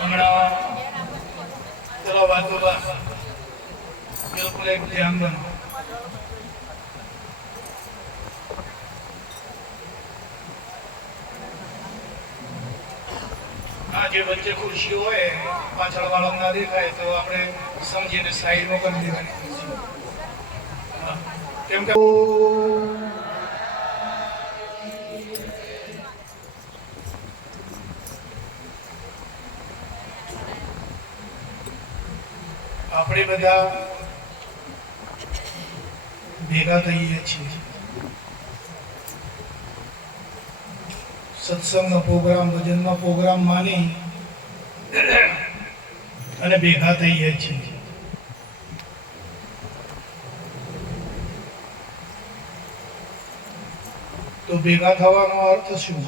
હમણાં ચલો વાતો બિલકુલ એક ધ્યાન બનો. આ જે વચ્ચે ખુરશી હોય પાછળ વાળો ના દેખાય તો આપણે સમજીને સાઈડમાં કરી દેવાની. કેમ કે આપણે બધા ભેગા થઈએ છીએ સત્સંગનો પ્રોગ્રામ, ભજનનો પ્રોગ્રામ માની અને ભેગા થઈએ છીએ. તો ભેગા થવાનો અર્થ શું?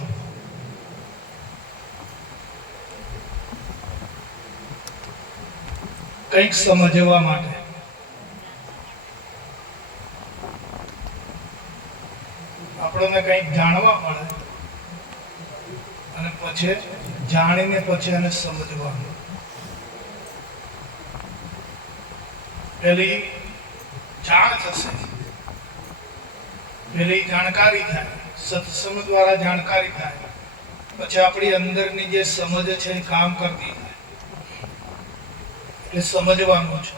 કંઈક સમજવા માટે. આપણને કંઈક જાણવા મળે અને પછી જાણીને પછી એને સમજવાનું. પેલી જાણ થશે, પેલી જાણકારી થાય, સત્સંગ દ્વારા જાણકારી થાય, પછી આપણી અંદરની જે સમજ છે એ કામ કરતી થાય. એટલે સમજવાનું છે.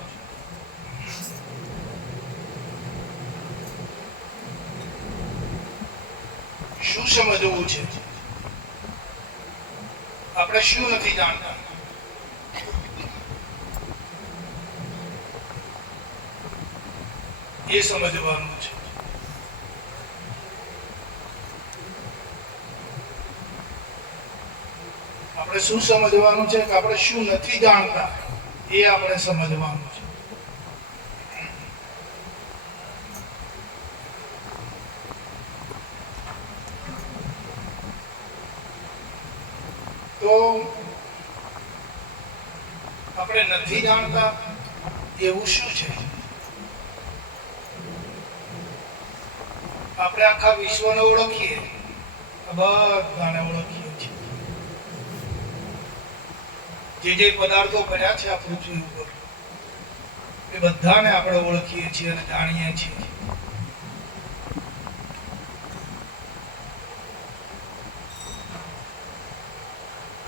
શું સમજવું છે? આપણે શું નથી જાણતા? એ સમજવાનું છે. આપણે શું સમજવાનું છે કે આપણે શું નથી જાણતા એ આપણે સમજવાનું છે. તો આપણે નથી જાણતા એવું શું છે? આપણે આખા વિશ્વને ઓળખીએ, બધાને ઓળખીએ છીએ. જે પદાર્થો બન્યા છે આ પૃથ્વી ઉપર એ બધાને આપણે ઓળખીએ છીએ અને જાણીએ છીએ.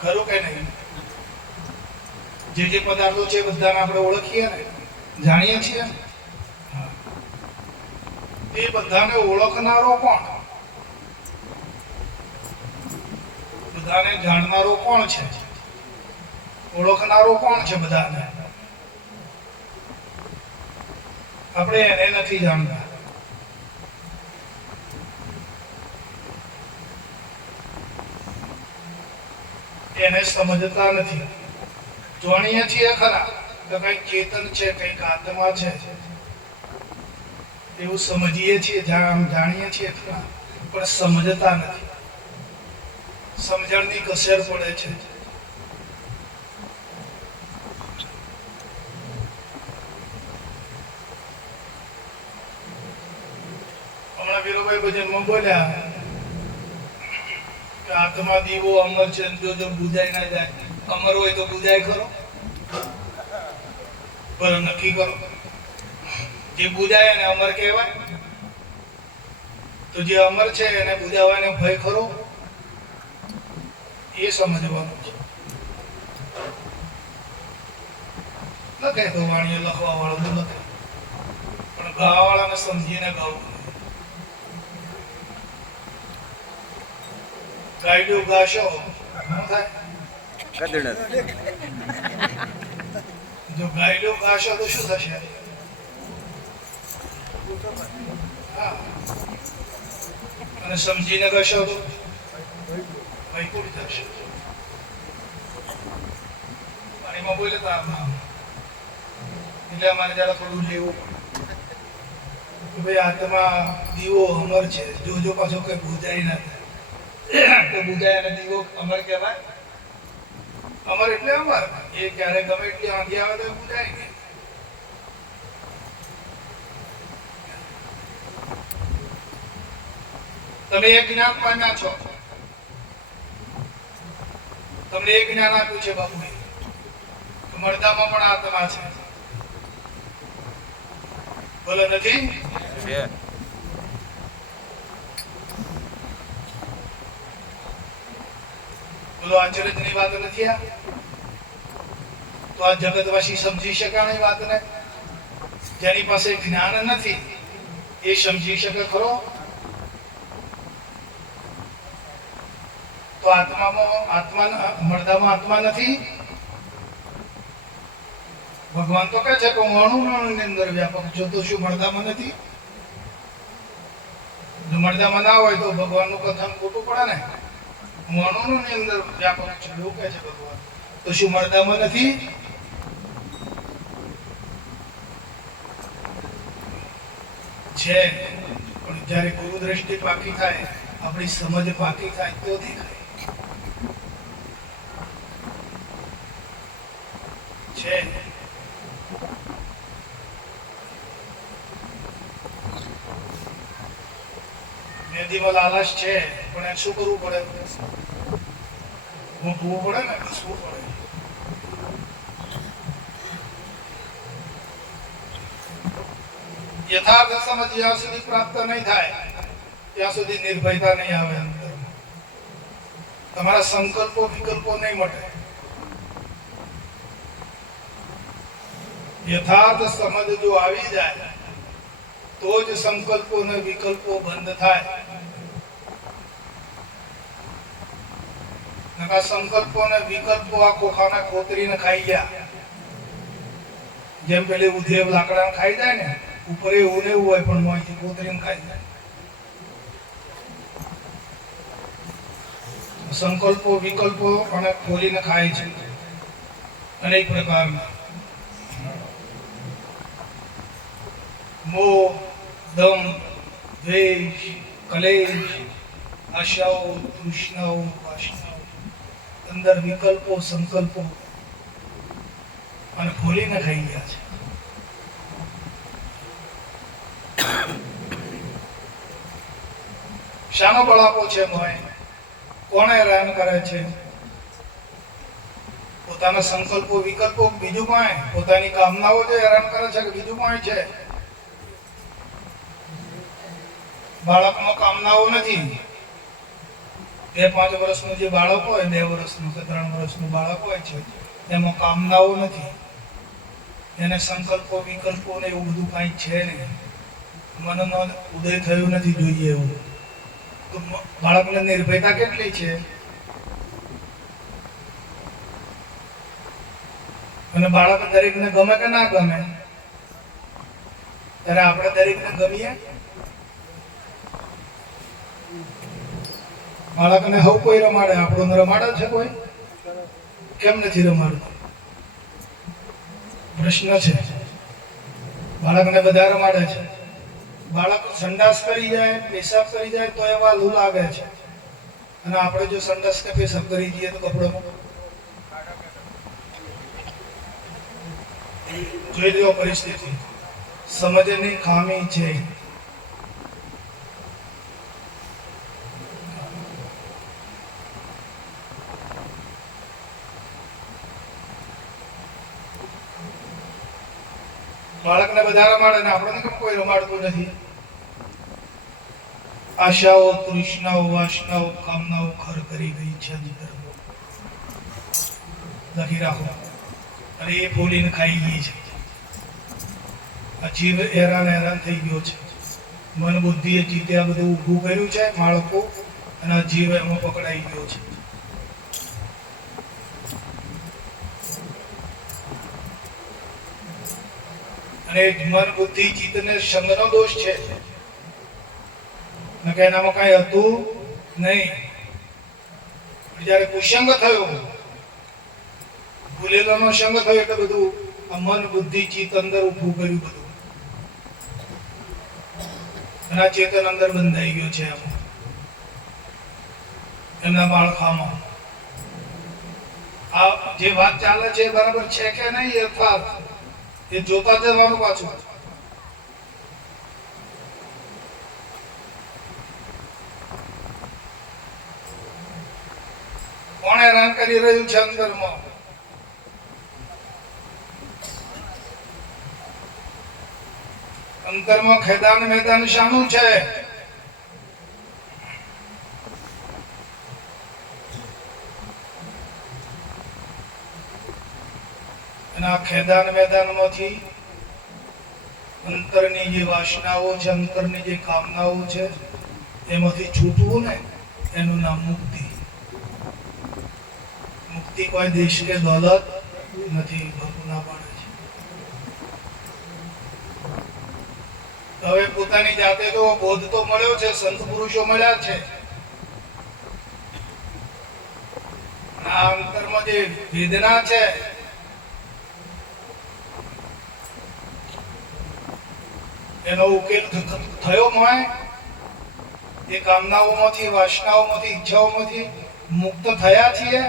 ખરું કે નહીં? જે પદાર્થો છે બધાને આપણે ઓળખીએ ને, જાણીએ છીએ. એ બધાને ઓળખનારો કોણ? બધાને જાણનારો કોણ છે? ઓળખનારો કોણ છે બધાને? આપણે એને નથી જાણતા. એને સમજતા નથી. જાણીએ છીએ ખરા કે કઈક ચેતન છે, કઈક આત્મા છે, એવું સમજીએ છીએ, જાણીએ છીએ ખરા, પણ સમજતા નથી. સમજણની કસર પડે છે. હમણાં વીરુભાઈ ભજનમાં બોલ્યા કે આત્મા દીવો અમર છે, જો બુજાઈ ના જાય. અમર હોય તો બુજાય ખરો? પર નક્કી કરો. જે બુજાય એને અમર કહેવાય? તો જે અમર છે એને બુજાવાનો ભય ખરો? એ સમજવાનું છે. લખે તો વાણીએ લખવા વાળો તો લખે, પણ ગાવા વાળાને સમજીને ગાવું. ગાયડું ગાશો શું થાય? જો ગાયડું ગાશો તો શું થશે? અને સમજીને ગાશો તો વૈકુંઠ થશે. પાણીમાં બોલે તો એટલે અમારે જરા થોડું લેવું કે ભાઈ આત્મા દીવો અમર છે, જો પાછો કઈ બુજાઈ ના થાય તો બુજાય અને દીવો અમર કહેવાય? અમર એટલે અમર. એ ક્યારે ગમે એટલી આંધી આવે તો બુજાય નહીં. તમે એક જ્ઞાન પામ્યા છો, તમને એક જ્ઞાન આપ્યું છે બાપુએ કે મળદામાં પણ આત્મા છે. બોલો નથી? બોલો આશ્ચર્યની વાત નથી આ? તો આ જગતવાસી સમજી શક્યા નહીં વાતને? જેની પાસે જ્ઞાન નથી એ સમજી શકે ખરો? તો મળદામાં આત્મા નથી. ભગવાન તો કહે છે કે હું અણુની અંદર વ્યાપક છું, તો શું મળદામાં નથી? જો મળદામાં ના હોય તો ભગવાનનું કથન ખોટું પડે ને. હું અણુની અંદર વ્યાપક છું એવું કહે છે ભગવાન, તો શું મળદામાં નથી? છે, પણ જ્યારે ગુરુ દ્રષ્ટિ પાકી થાય, આપણી સમજ પાકી થાય તો દેખાય છે. મેદીમાં લાલચ છે, પણ એ શું કરવું પડે? મૂકવું પડે ને, ઘસવું પડે. યથાર્થ સમજ જ્યાં સુધી પ્રાપ્ત નહીં થાય ત્યાં સુધી નિર્ભયતા નહીં આવે અંદર. તમારા સંકલ્પો વિકલ્પો નહીં મટે. યથાર્થ સમજ જો આવી જાય તો જ સંકલ્પો અને વિકલ્પો બંધ થાય. નકા સંકલ્પો અને વિકલ્પો આ ખોખાના ખોતરીને ખાઈ ગયા. જેમ પેલી ઉધેવ લાકડા ખાઈ જાય ને, ઉપર એવું ને એવું હોય પણ મોંથી ખોતરીને ખાઈ જાય. સંકલ્પો વિકલ્પો અને ખોલીને ખાય છે અનેક પ્રકારના. મોહ, દમ, દ્વેષ, કલેશ, આશાઓ, તૃષ્ણાઓ, વાસનાઓ, અંદર વિકલ્પો સંકલ્પો અને ખોલીને ખાઈ ગયા છે. શાનો બળાપો છે મોય? કોણ હેરાન કરે છે? પોતાના સંકલ્પો વિકલ્પો, બીજું કોઈ? પોતાની કામનાઓ જે હેરાન કરે છે કે બીજું કોઈ છે? બાળકનો કામનાઓ નથી. 2-5 વર્ષનું જે બાળક હોય, 2 વર્ષનું કે 3 વર્ષનું બાળક હોય છે, એમાં કામનાઓ નથી. એને સંકલ્પો વિકલ્પો ને એવું બધું કઈ છે નહીં. મનનો ઉદય થયું નથી જોઈએ એવું. તો બાળકને નિર્ભયતા કેટલી છે? અને બાળક દરેકને ગમે કે ના ગમે? ત્યારે આપણે દરેકને ગમીએ? બાળકને હવ કોઈ રમાડે, આપણો રમાડે છે કોઈ? કેમ નથી રમાડતું? પ્રશ્ન છે. બાળકને બધા રમાડે છે. બાળક સંડાસ કરી જાય, પેશાબ કરી જાય તો એવા લૂ લાગે છે, અને આપણે જો સંડાસ કે પેશાબ કરી જઈએ તો કપડો જોઈ લો પરિસ્થિતિ. સમજની ખામી છે. બાળકને બધા રમાડે ને આપણને કેમ કોઈ રમાડતું નથી? આશાઓ, તૃષ્ણાઓ, વાસનાઓ, કામનાઓ ઘર કરી ગઈ છે અંદરમાં. લખી રાખો. અને એ ફોલીને ખાઈ ગઈ છે. આ જીવ હેરાન થઈ ગયો છે. મન બુદ્ધિએ જીતે આ બધું ઊભું કર્યું છે બાળકો, અને આ જીવ એમાં પકડાઈ ગયો છે. અને મન બુદ્ધિ ચિત્તને સંગનો દોષ છે, કે એનામાં કઈ હતું નહીં. જયારે કુસંગ થયો, ભૂલેલાનો સંગ થયો, એટલે બધું મન બુદ્ધિ ચિત્ત અંદર ઊભું કર્યું બધું, અને આ ચેતન અંદર બંધાઈ ગયો છે એમના માળખામાં. આ જે વાત ચાલે છે બરાબર છે કે નહીં યથાર્થ એ જોતા જવાનું પાછું. કોણ હેરાન કરી રહ્યું છે અંતરમાં. અંતરમાં ખેદાન મેદાન શાનું છે? અને આ ખેદાન મેદાનમાંથી અંતરની જે વાસનાઓ છે, અંતરની જે કામનાઓ છે, એમાંથી છૂટવું ને એનું નામ મુક્તિ. મુક્તિ કોઈ દેશ કે દોલત નથી, બાપુ ના પાડે છે. હવે પોતાની જાતે જો બોધ તો મળ્યો છે, સંત પુરુષો મળ્યા છે. આ અંતરમાં જે વેદના છે, એનો ઉકેલ થયો હોય. એ કામનાઓમાંથી, વાસનાઓમાંથી, ઈચ્છાઓમાંથી મુક્ત થયા છીએ.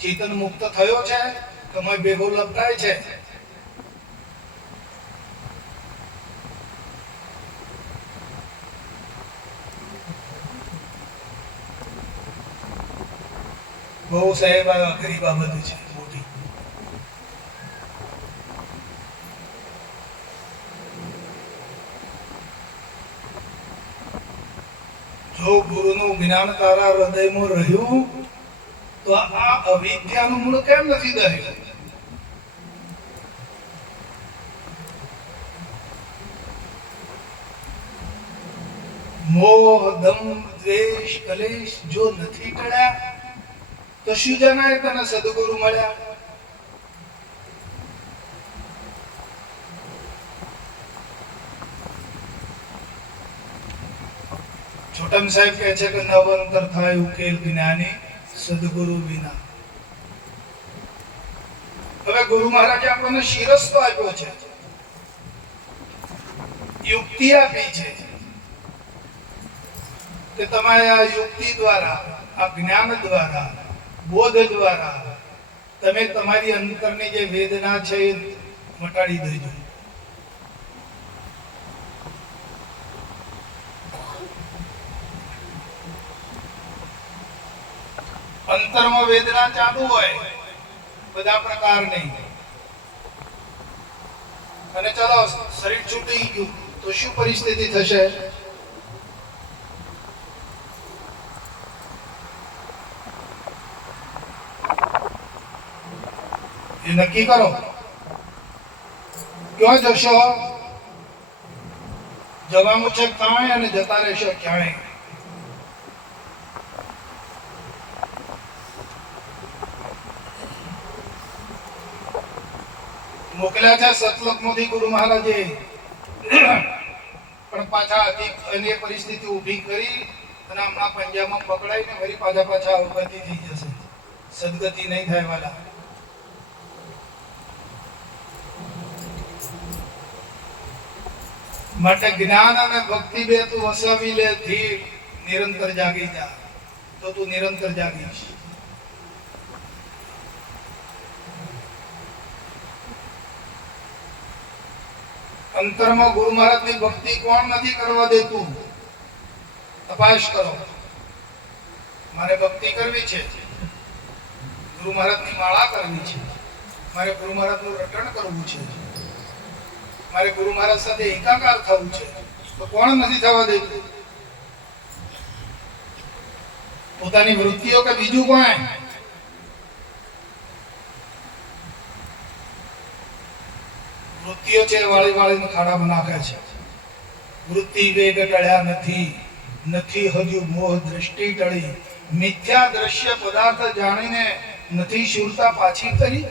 ચેતન મુક્ત થયો છે, તમે ભેગો લપટાય છે. બહુ સાહેબ અઘરી બાબત છે, મોટી. જો ગુરુનું જ્ઞાન તારા હૃદયમાં રહ્યું તો આ અવિદ્યાનું મૂળ કેમ નથી દર્યું? મોહ, દંભ, દ્વેષ, કલેશ જો નથી ટળ્યા તો શું જણાય તને સદગુરુ મળ્યા? છોટમ સાહેબ કહે છે કે નવંતર થાય ઉકેલ જ્ઞાની સદગુરુ વિના. હવે ગુરુ મહારાજે આપણને શિરસ્તો આપ્યો છે, યુક્તિ આપી છે કે તમારે આ યુક્તિ દ્વારા, આ જ્ઞાન દ્વારા, બોધ દ્વારા તમે તમારી અંતરની જે વેદના છે એ મટાડી દેજો. અંતરમાં વેદના ચાલુ હોય બધા પ્રકારની, અને ચલો શરીર છૂટી ગયું તો શું પરિસ્થિતિ થશે? એ નક્કી કરો. ક્યાં જશો? જવાનું છે ક્યાંય અને જતા રહેશો ક્યાંય. મોકલ્યા છે સતલોકમાંથી ગુરુ મહારાજે, પણ પાછા અન્ય પરિસ્થિતિ ઊભી કરી અને હમણાં પંજાબમાં પકડાઈને ફરી પાછા અવગતિ થઈ જશે. સદગતિ નહીં થાય વાલા. માટે જ્ઞાન અને ભક્તિ બે તું વસાવી લે, ધીર નિરંતર જાગી જા તો તું નિરંતર જાગીશ. અંતરમાં ગુરુ મહારાજની ભક્તિ કોણ નથી કરવા દેતું? તપાસ કરો. મારે ભક્તિ કરવી છે, ગુરુ મહારાજની માળા કરવી છે, મારે ગુરુ મહારાજનું રટણ કરવું છે, મારે ગુરુ મહારાજ સાથે એકાકાર થવું છે, તો કોણ નથી થવા દેતું? પોતાની વૃત્તિઓ કે બીજું કોણ? વૃત્તિઓ છે વાળીને ખાડા નાખે છે. વૃત્તિ વેગ ટળ્યા નથી હજુ મોહ દ્રષ્ટિ ટળી. મિથ્યા દ્રશ્ય પદાર્થ જાણીને નથી શૂરતા પાછી કરી.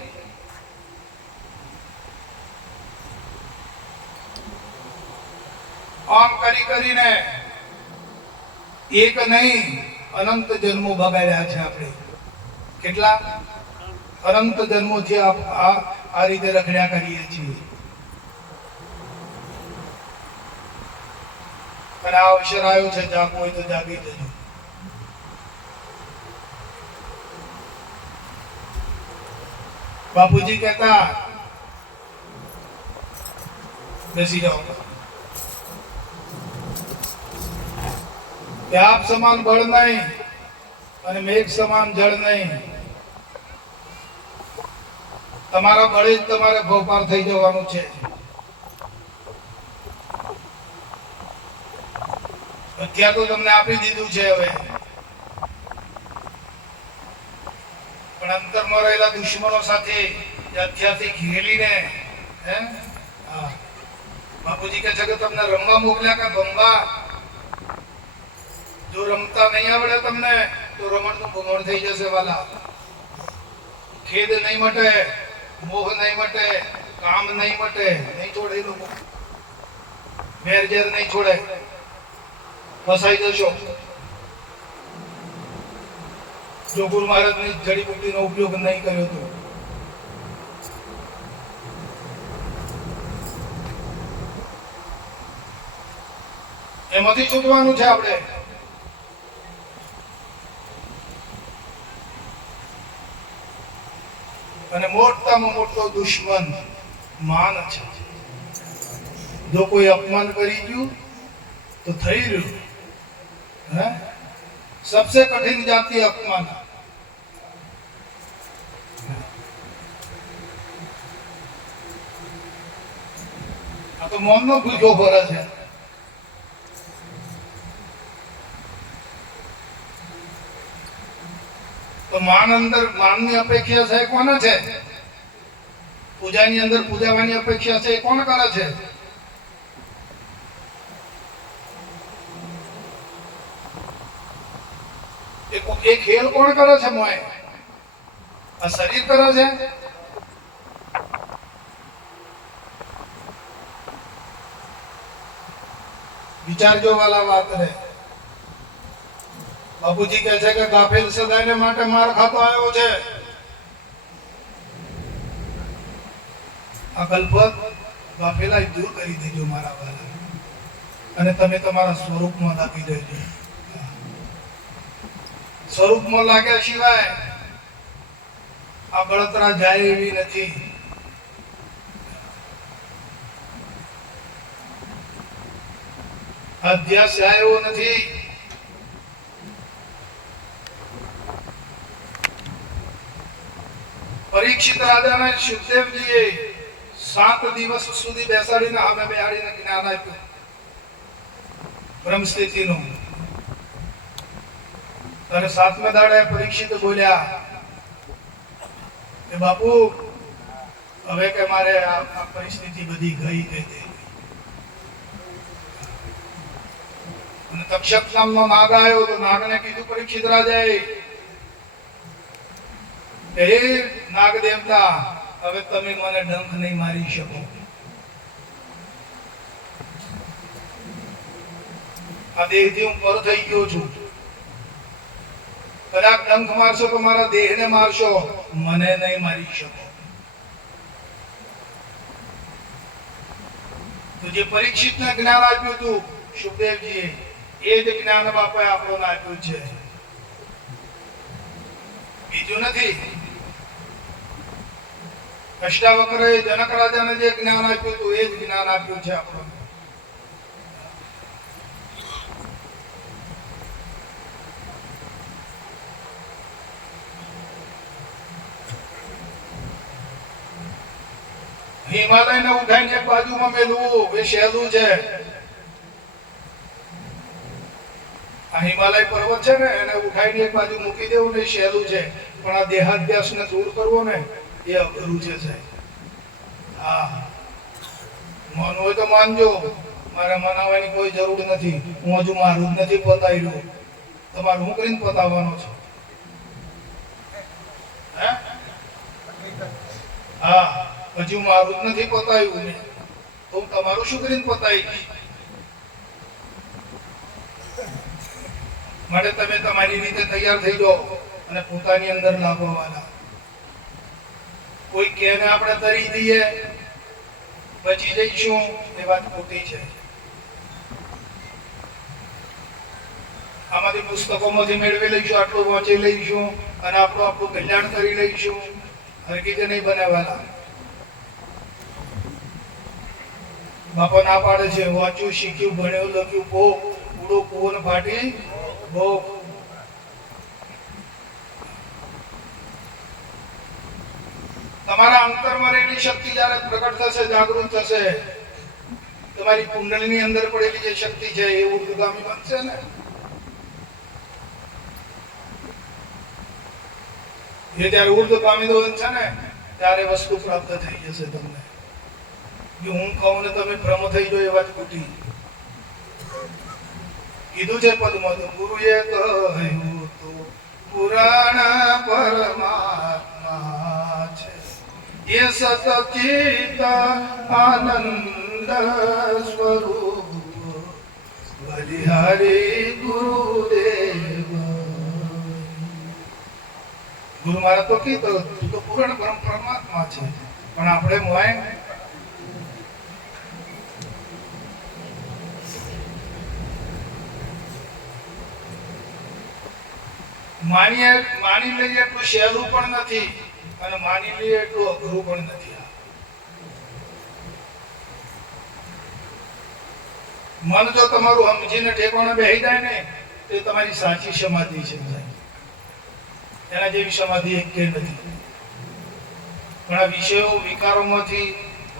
આમ કરીને એક નહીં અનંત જન્મો ભગાડ્યા છે આપણે. કેટલા અનંત જન્મોથી આ રીતે રખડ્યા કરીએ છીએ. અને આ અવસર આવ્યો છે, જાગવું હોય તો જાગી જજો. બાપુજી કહેતા, બેસી જાઓ, કે આપ સમાન બળ નહીં અને મેઘ સમાન જળ નહીં, તમારા બળે જ તમારે ભવપાર થઈ જવાનું છે. હથિયાર તો તમને આપી દીધું છે હવે, પણ અંતરમાં રહેલા દુશ્મનો સાથે હથિયારથી ઘેરીને બાપુજી કહે છે કે તમને રમવા મોકલ્યા કે ભંબા? જો રમતા નહીં આવડે તમને તો રમણનું ભમણ થઈ જશે વાલા. ખેદ નહીં મટે, મોહ નહીં મટે, કામ નહીં મટે, નહીં છોડે એ લોકો, વેર ઝેર નહીં છોડે, ફસાઈ જશો. જો ગુરુ મહારાજની જડીબુટ્ટીનો ઉપયોગ નહીં કર્યો તો. એમાંથી છૂટવાનું છે આપણે. અને મોટામાં મોટો દુશ્મન માન છે. જો કોઈ અપમાન કરી ગયું તો થઈ રહ્યું. सबसे कठिन जाति अपमान. આ તો મૌનનો ભૂખ્યો ભરે છે. તો માન અંદર માનની અપેક્ષા છે કોને છે? પૂજાની અંદર પૂજાવાની અપેક્ષા છે કોણ કરે છે? એ ખેલ કોણ કરે છે? મોય આ શરીર કરે છે. વિચારજો વાલા વાત રે. બાપુજી કહે છે કે ગાફેલ સદાયને માટે માર ખાતો આવ્યો છે. આ કલ્પત ગાફેલાઈ દૂર કરી દેજો મારા વાલા, અને તમે તમારા સ્વરૂપમાં લાગી દેજો. સ્વરૂપમાં લાગ્યા સિવાય આ બળતરા જાય એવી નથી. અધ્યાસ જાય એવો નથી. પરીક્ષિત રાજાને શુકદેવજીએ 7 દિવસ સુધી બેસાડીને સામે બેહાડીને જ્ઞાન આપ્યું બ્રહ્મ સ્થિતિનું. ત્યારે 7મા દાડે પરીક્ષિત બોલ્યા કે બાપુ હવે કે મારે આ પરિસ્થિતિ બધી ગઈ ગઈ. અને તક્ષક નામનો નાગ આવ્યો તો નાગને કીધું પરીક્ષિત રાજાએ કે હે નાગ દેવતા, હવે તમે મને ડંખ નહીં મારી શકો. આ દેહથી હું પર થઈ ગયો છું. કદાચ ડંખ મારશો તો મારા દેહને મારશો, મને નહીં મારી શકો. તો જે પરીક્ષિતને જ્ઞાન આપ્યું હતું શુકદેવજીએ, એ જ જ્ઞાન બાપાએ આપણને આપ્યું છે, બીજું નથી. અષ્ટાવક્રએ જનક રાજાને જે જ્ઞાન આપ્યું હતું એ જ જ્ઞાન આપ્યું છે આપણને. હિમાલયને ઉઠાઈને એક બાજુમાં મેલવું એ સહેલું છે. આ હિમાલય પર્વત છે ને, એને ઉઠાઈને એક બાજુ મૂકી દેવું ને સહેલું છે, પણ આ દેહાધ્યાસને દૂર કરવો ને એ અઘરું છે સાહેબ. હા, મન હોય તો માનજો, મારે મનાવવાની કોઈ જરૂર નથી. હું હજુ મારું જ નથી પતાવી રહ્યું. તમારું હું કરીને પતાવવાનો છું? હા, હજુ મારું જ નથી પતાવ્યું મેં, તો હું તમારું શું કરીને પતાવી? માટે તમે તમારી રીતે તૈયાર થઈ જાઓ અને પોતાની અંદર લાગવાના. કોઈ કહે ને આપણે તરી દઈએ બચી જઈશું, એ વાત ખોટી છે. આમાંથી પુસ્તકોમાંથી મેળવી લઈશું, આટલું વાંચી લઈશું અને આપણું કલ્યાણ કરી લઈશું. હરકીતે નહીં બનાવવાના. બાપા ના પાડે છે, વાંચ્યું શીખ્યું ભણ્યું લખ્યું બહુ ઉડો કુવો ને ફાટી બહુ. તમારા અંતરમાં રહેલી શક્તિ જ્યારે પ્રગટ થશે, જાગૃત થશે, તમારી કુંડળીની અંદર પડેલી જે શક્તિ છે એ ઉર્ધ્વગામી બનશે ને. એ જ્યારે ઉર્ધ્વગામી બનશે ને ત્યારે વસ્તુ પ્રાપ્ત થઈ જશે તમને. કે હું કહું ને તમે ભ્રમ થઈ જાઓ એ વાત ખોટી. કીધું છે પદમાં, ગુરુએ કહ્યું તો પુરાણ પરમાત્મા છે, એ સતચિત આનંદ સ્વરૂપ બલિહારી ગુરુદેવ. ગુરુ મહારાજ તો કીધું તું તો પૂર્ણ પરમાત્મા છે, પણ આપણે મોય માની લઈએ એટલું સહેલું પણ નથી અને માની લઈએ એટલું અઘરું પણ નથી. મન જો તમારું સમજીને ઠેકાણે બેસી જાય ને તે તમારી સાચી સમાધિ છે. એના જેવી સમાધિ એક કે નથી. પણ આ વિષયો વિકારોમાંથી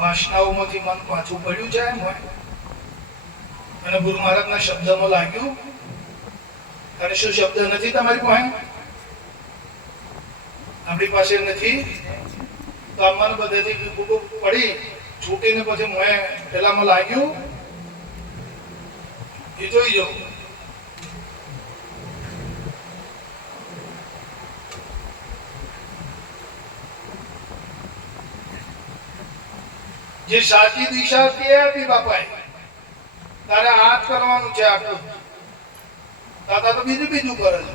વાસનાઓમાંથી મન પાછું પડ્યું છે એમ હોય અને ગુરુ મહારાજના શબ્દમાં લાગ્યું. અને શું શબ્દ નથી તમારી પાસે? આપણી પાસે નથી તો આ મન બધેથી પડી છૂટીને પછી મોએ પેલામાં લાગ્યું એ જોઈ જાઓ. જે સાચી દિશા તે આપી બાપાએ, તારે હાથ કરવાનું છે આટલું. દાદા તો બીજું કરે છે.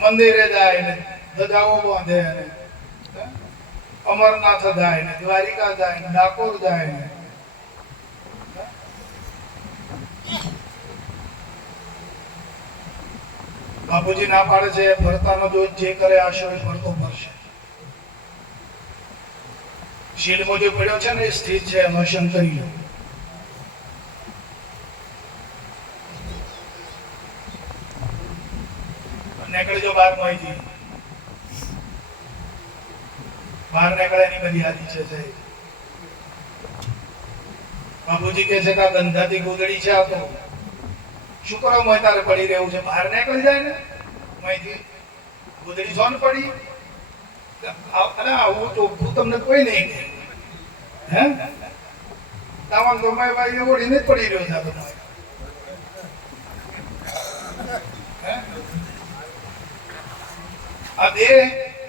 મંદિરે જાય ને ધજાઓ બાંધે ને અમરનાથ જાય ને દ્વારિકા જાય ને ડાકોર જાય ને બાપુજી ના પાડે છે ભરતાનો જો જે કરે આશરો ભરતો ભરશે. શીલમાં જે પડ્યો છે ને એ સ્થિત છે, એમાં શંકરી નીકળજો બહાર માહિતી બહાર નીકળે એની બધી આદિ છે. બાપુજી કે છે કે આ ગંધાતી ગોદડી છે, આ તો શું કરો મોય તારે પડી રહેવું છે? બહાર નીકળી જાય ને માહિતી ગોદડી છો ને પડી. અરે આવું ચોખ્ખું તમને કોઈ નહીં કે હે તાવન તો માય ભાઈ ઓળીને જ પડી રહ્યો છે. આ બધો આ દેહ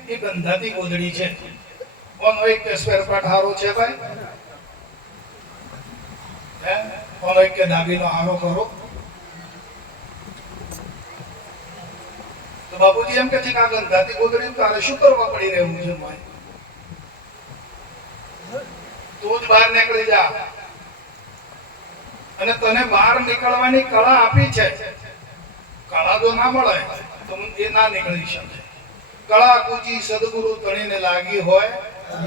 એ ગંધાતી ગોદડી છે. કોનો એક સ્પેર પાર્ટ હારો છે ભાઈ? હે કોનો એક દાગીનો હારો કરો? તો બાપુજી એમ કે છે કે આ ગંધાતી ગોદડી તારે શું કરવા પડી રહેવું છે? ભાઈ તું જ બહાર નીકળી જા. અને તને બહાર નીકળવાની કળા આપી છે. કળા તો ના મળે તો એ ના નીકળી શકે. કળા કુચી સદગુરુ તણીને લાગી હોય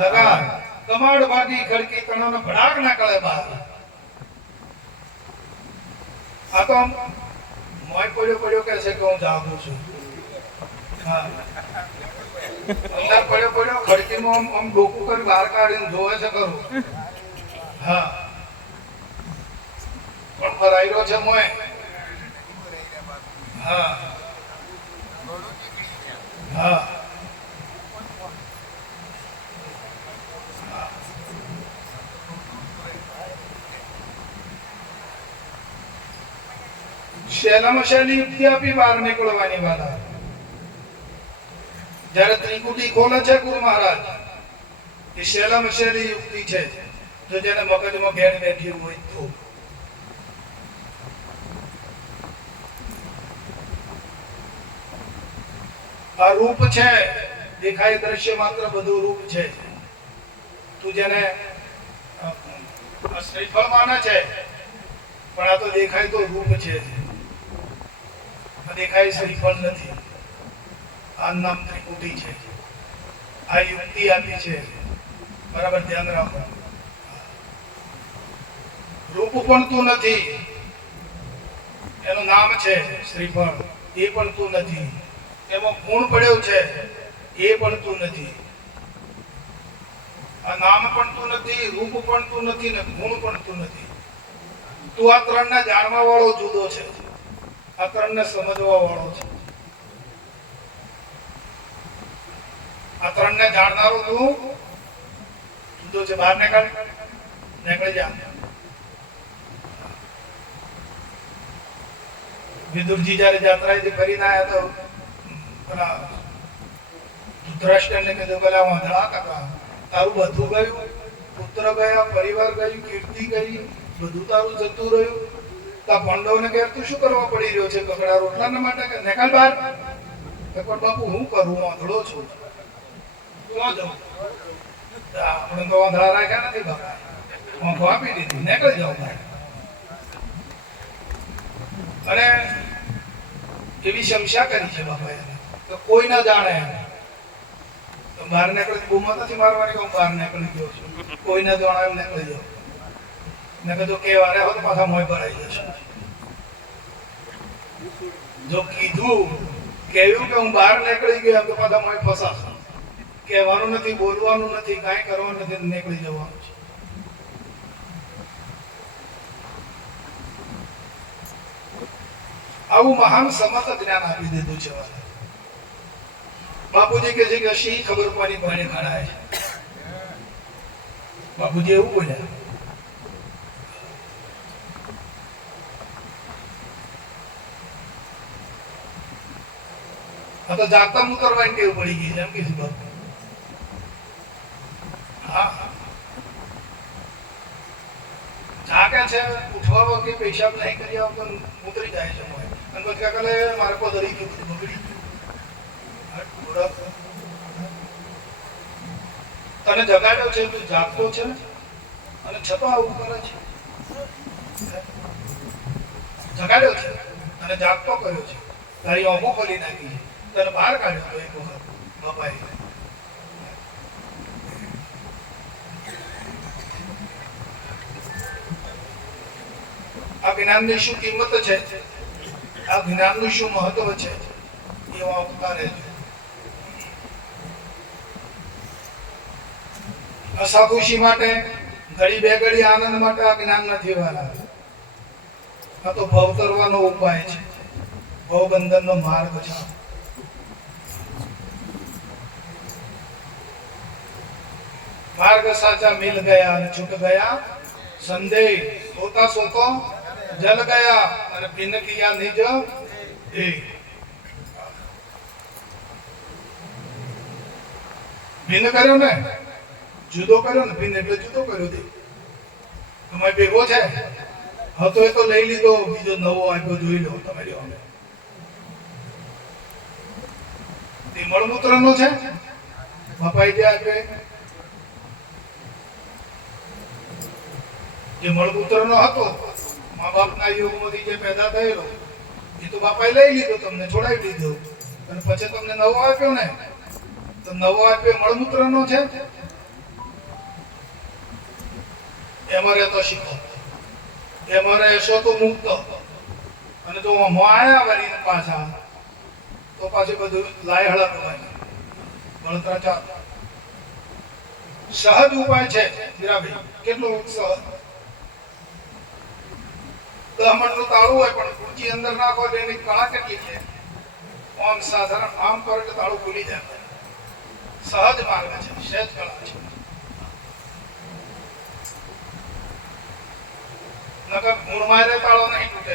લગાડ, કમાડ ભાગી ખડકી તણોને ભડાક ના કળે બહાર. આ તો મોય પડ્યો કહે છે કે હું જાગું છું. હા અંદર પડ્યો ખડકીમાં આમ ડોકું કરી બહાર કાઢીને જોવે છે ખરું. હા પણ ભરાયેલો છે મોય. હા હા શૈલામાં શૈલી યુક્તિ આપી બહાર નીકળવાની વાળા. જયારે ત્રિકુટી ખોલે છે ગુરુ મહારાજ એ શૈલામાં શૈલી યુક્તિ છે. જો જેને મગજમાં ઘેર બેઠી હોય તો આ રૂપ છે, દેખાય દ્રશ્ય માત્ર બધું રૂપ છે. તું જેને શ્રીફળ માને છે પણ આ તો દેખાય તો રૂપ છે, દેખાય શ્રીફળ નથી. આ નામ ત્રિકુટી છે. આ યુક્તિ આપી છે, બરાબર ધ્યાન રાખો. રૂપ પણ તું નથી, એનું નામ છે શ્રીફળ, એ પણ તું નથી. એમાં ગુણ પડ્યો છે એ પણ તું નથી, આ નામ પણ તું નથી, રૂપ પણ તું નથી ને ગુણ પણ તું નથી. તું આ ત્રણને જાણવા વાળો જુદો છે, આ ત્રણને સમજવા વાળો છે. આ ત્રણને જાણનારો તું જુદો છે. બહાર નીકળી જા. વિદુરજી જયારે જાત્રાએથી ફરીને આવ્યા તો પેલા ધૃતરાષ્ટ્રને કીધું, પેલા વાંધળા કાકા તારું બધું ગયું, પુત્ર ગયા, પરિવાર ગયું, કીર્તિ ગઈ, બધું તારું જતું રહ્યું. તો પાંડવને ઘેર તું શું કરવા પડી રહ્યો છે? કકડા રોટલાના માટે નીકળ બહાર. પણ બાપુ હું કરું, વાંધળો છું, ક્યાં જાઉં? આપણે તો વાંધળા રાખ્યા નથી બાપા, વાંધો આપી દીધી, નીકળી જાઉં બહાર. અને એવી શમશા કરી છે બાપાએ તો કોઈ ના જાણે. બહાર નીકળી બૂમો નથી મારવાની કે હું બહાર નીકળી ગયો છું, કોઈ ના જાણે એમ નીકળી જાઉં. ને કીધું કે વારે હો તો પાછા મોય ભરાઈ જશે. જો કીધું કેવું કે હું બહાર નીકળી ગયો એમ તો પાછા મોય ફસાશે. કહેવાનું નથી, બોલવાનું નથી, કાંઈ કરવાનું નથી, નીકળી જવાનું છે. આવું મહાન સમત જ્ઞાન આપી દીધું છે. બાપુજી કે છે કે શી ખબર કોની ભણે ખડાય છે. બાપુજી એવું બોલ્યા. આ તો જાગતા ઉતરવાની ટેવ પડી ગઈ છે એમ કીધું બાપુ. હા જાગે છે, ઉઠવા વખતે પેશાબ નહીં કરી આવતો ઉતરી જાય છે. અને પછી કાકા મારે પધરી ગયું, બગડી ગયું. તને જગાડ્યો છે, તું જાગતો છે અને છતાં આવું કરે છે. જગાડ્યો છે અને જાગતો કર્યો છે, તારી આંખો ખોલી નાખી છે, તને બહાર કાઢ્યો એક વખત બાપાએ. આ જ્ઞાનની શું કિંમત છે, આ જ્ઞાનનું શું મહત્વ છે, એ વાંચતા રહેજો. હસાખુશી માટે, ઘડી બે ઘડી આનંદ માટે આ જ્ઞાન નથી વાળા. આ તો ભવ તરવાનો ઉપાય છે, ભવ બંધનનો માર્ગ છે. માર્ગ સાચા મિલ ગયા અને છૂટ ગયા સંદેહ, સોતા સોતો જલ ગયા અને ભિન્ન કિયા નિજ એ. ભિન્ન કર્યો ને, જુદો કર્યો ને, ભિન્ન એટલે જુદો કર્યો. તે તમારે ભેગો છે હતો એ તો લઈ લીધો, બીજો નવો આપ્યો, જોઈ લો તમારી અમે. તે મળમૂત્ર નો છે બાપાએ જે આપે, જે મળમૂત્ર નો હતો મા બાપના યુગમાંથી જે પેદા થયેલો એ તો બાપાએ લઈ લીધો, તમને છોડાવી દીધો. અને પછી તમને નવો આપ્યો ને, તો નવો આપ્યો મળમૂત્ર નો છે. એમાં રહેતો શીખો, એમાં રહેશો તો મુક્ત. અને જો આયા વળીને પાછા તો પાછું બધું લાયહળા કરવાની બળતરા ચાલ. સહજ ઉપાય છે મીરાભાઈ, કેટલો સહજ. 10 મણનું તાળું હોય પણ કુંચી અંદર નાખો તો એની કળા કેટલી છે. આમ સાધારણ આમ કરો એટલે તાળું ખુલી જાય. સહજ માર્ગ છે, સહેજ કળા છે. નકર ગુણમારે તાળો નહીં તૂટે.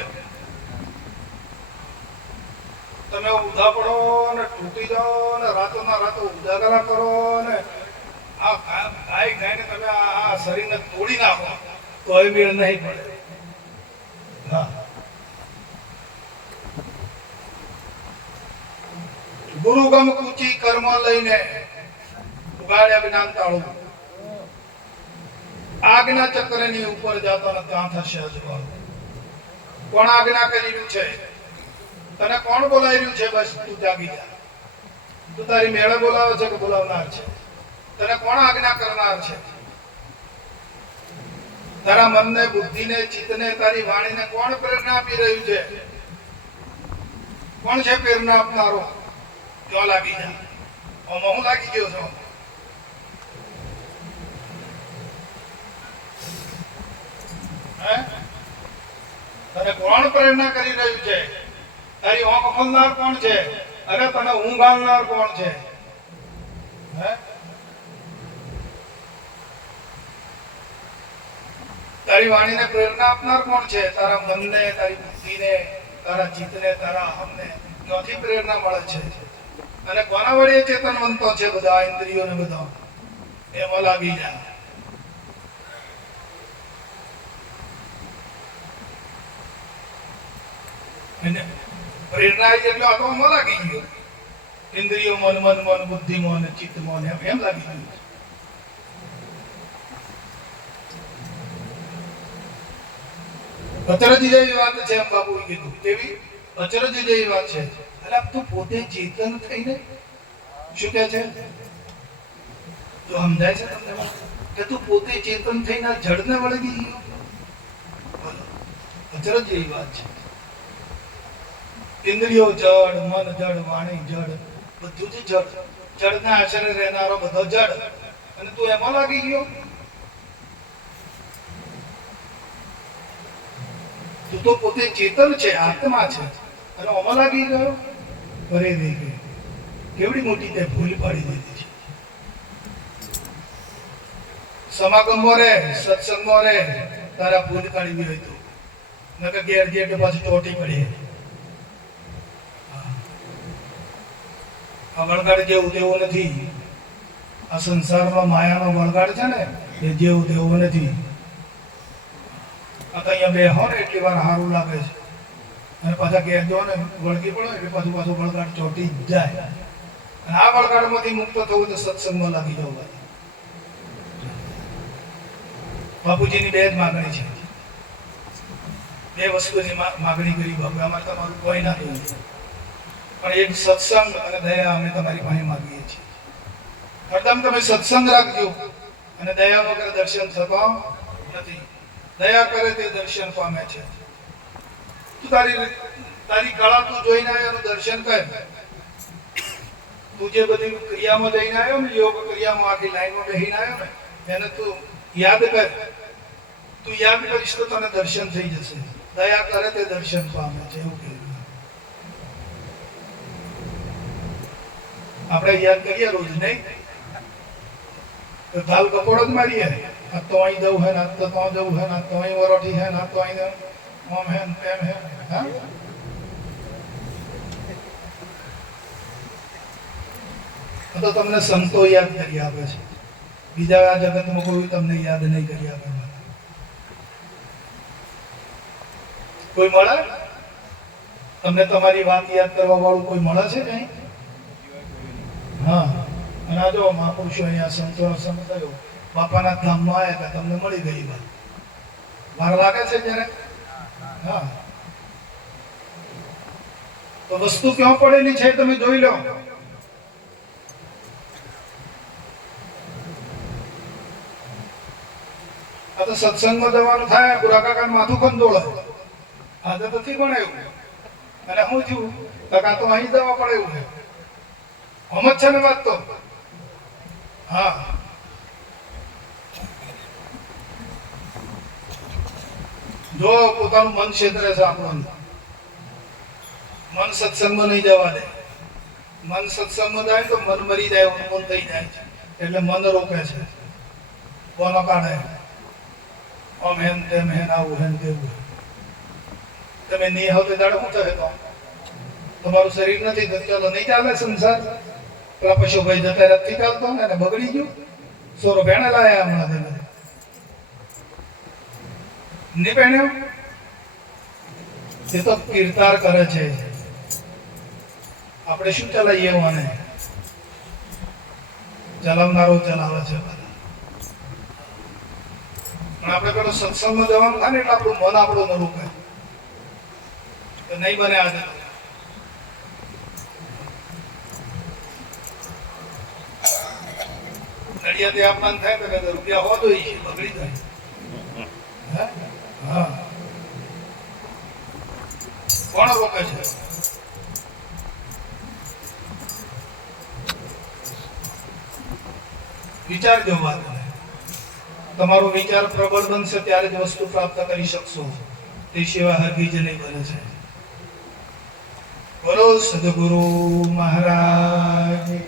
તમે ઉધા પડો ને તૂટી જાઓ ને રાતોના રાતો ઉજાગરા કરો ને આ ગાય ગાયને તમે આ શરીરને તોડી નાખો તો એ મેળ નહીં પડે. ગુરુગમ કુચી કર્મ લઈને ઉગાડ્યા જ્ઞાન તાળું. આજ્ઞા ચક્રની ઉપર જતો ને ત્યાં થશે અજવાળું. કોણ આજ્ઞા કરી રહ્યું છે, તને કોણ બોલાવી રહ્યું છે? બસ તું જાગી જા. તું તારી મેળે બોલાવે છે કે બોલાવનાર છે? તને કોણ આજ્ઞા કરનાર છે? તારા મનને, બુદ્ધિને, ચિત્તને, તારી વાણીને કોણ પ્રેરણા આપી રહ્યું છે? કોણ છે પ્રેરણા આપનારો? ક્યાં લાગી જા. આમાં હું લાગી ગયો છું? હે? તને કોણ પ્રેરણા કરી રહ્યું છે? તારી આંખ ખોલનાર કોણ છે? અને તને ઊંઘ આલનાર કોણ છે? હે? તારી વાણીને પ્રેરણા આપનાર કોણ છે? તારા મનને, તારી બુદ્ધિને, તારા ચિત્તને, તારા અહમને ક્યાંથી પ્રેરણા મળે છે? અને કોના વડે ચેતનવંતો છે બધા ઇન્દ્રિયોને બધા? એમાં લાગી જા. પ્રેરણા એટલે આત્મામાં લાગી ગયો. ઇન્દ્રિયો મન, મન મન, બુદ્ધિ મન, ચિત્ત મન, એમ લાગી ગયું. અચરજ જેવી વાત છે એમ બાપુએ કીધું. કેવી અચરજ જેવી વાત છે? એટલે તું પોતે ચેતન થઈને શું કહે છે? જો સમજાય છે તમને કે તું પોતે ચેતન થઈને જડને વળગી ગયો? અચરજ જેવી વાત છે. ઇન્દ્રિયો જડ, મન જડ, વાણી જડ, બધું જ જડ. જડના આશરે રહેનારો બધો જડ. અને તું એમાં લાગી ગયો? તું તો પોતે ચેતન છે, આત્મા છે, અને આમાં લાગી ગયો? અરે રે રે, કેવડી મોટી તે ભૂલ પાડી દીધી છે. સમાગમમાં રે, સત્સંગમાં રે, તારા ભૂલ કાઢી હોય તો નકર ઘેર ઘેર કે પાછું ચોટી પડી. આ વળગાડ જેવું તેવું નથી. આ સંસારમાં માયાનો વળગાડ છે ને, એ જેવું તેવું નથી. આ તો અહીંયા બેહો ને એટલી વાર સારું લાગે છે, અને પાછા ઘેર જો ને વળગી પડો એટલે પાછું વળગાડ ચોટી જાય. અને આ વળગાડમાંથી મુક્ત થવું તો સત્સંગમાં લાગી જવું. બાપુજીની બે જ માગણી છે. બે વસ્તુની માગણી કરી બાપુ. આમાં તમારું કોઈ ના થયું, પણ એક સત્સંગ અને દયા અમે તમારી પાસે માગીએ છીએ. હરદમ તમે સત્સંગ રાખજો, અને દયા વગર દર્શન થતા નથી. દયા કરે તે દર્શન પામે છે. તું તારી કળા તું જોઈને આવ્યો એનું દર્શન કર. તું જે બધી ક્રિયામાં જઈને આવ્યો ને, યોગ ક્રિયામાં આખી લાઈનમાં બેસીને આવ્યો ને, એને તું યાદ કર. તું યાદ કરીશ તો તને દર્શન થઈ જશે. દયા કરે તે દર્શન પામે છે, એવું કહેવાય. આપણે યાદ કરીએ રોજ નહીં? તો થાલ કપોડો જ મારીએ. આ તો અહીં જવું હે ને, આ તો ત્યાં જવું હે ને, આ તો અહીં વરોઠી હે ને, આ તો અહીં ઓમ હે ને તેમ હે. હા, તો તમને સંતો યાદ કરી આપે છે. બીજા આ જગતમાં કોઈ તમને યાદ નહીં કરી આપે. કોઈ મળે તમને તમારી વાત યાદ કરવા વાળું? કોઈ મળે છે કઈ? હા, અને આ જો મહાપુરુષો અહીંયા સંતોનો સંગ થયો, બાપાના ધામમાં આવ્યા કે તમને મળી ગઈ વાત. વાર લાગે છે ત્યારે? હા, તો વસ્તુ ક્યાં પડેલી છે તમે જોઈ લો. આ તો સત્સંગમાં જવાનું થાય, ગુરા કાકા માથું કંદોળે. આદત નથી ભણાયું, અને હું થયું કાકા તો અહીં જવા પડે એવું છે. આમ જ છે ને વાત તો? હા, જો પોતાનું મન ક્ષેત્રે છે આપણું. મન સત્સંગમાં નહીં જવા દે. મન સત્સંગમાં જાય તો મન મરી જાય, મન થઈ જાય છે. એટલે મન રોકે છે, કોનો કાઢે. આમ હેન તેમ હેન, આવું હેન તેવું. તમે નહીં આવો તે દાડે શું થશે? તો તમારું શરીર નથી તો ચાલો નહીં ચાલે સંસાર. પેલા પશુભાઈ જતા નથી ચાલતો ને, એને બગડી ગયું. સોરો ભેણે લાયા હમણાં તેને નહીં પહેણ્યો. તે તો કીર્તાર કરે છે. આપણે શું ચલાવીએ? આને ચલાવનારો ચલાવે છે. પણ આપણે પેલો સત્સંગમાં જવાનું થાય ને એટલે આપણું મન આપણું ન રોકે. નહીં બને આજે. નડિયાદે આપવાનું થાય તો કદાચ રૂપિયા હોતો બગડી જાય. હા, કોણ રોકે છે? વિચારજો વાતને. તમારો વિચાર પ્રબળ બનશે ત્યારે જ વસ્તુ પ્રાપ્ત કરી શકશો. તે સિવાય હરગીજ નહીં બને છે. બોલો સદગુરુ મહારાજ.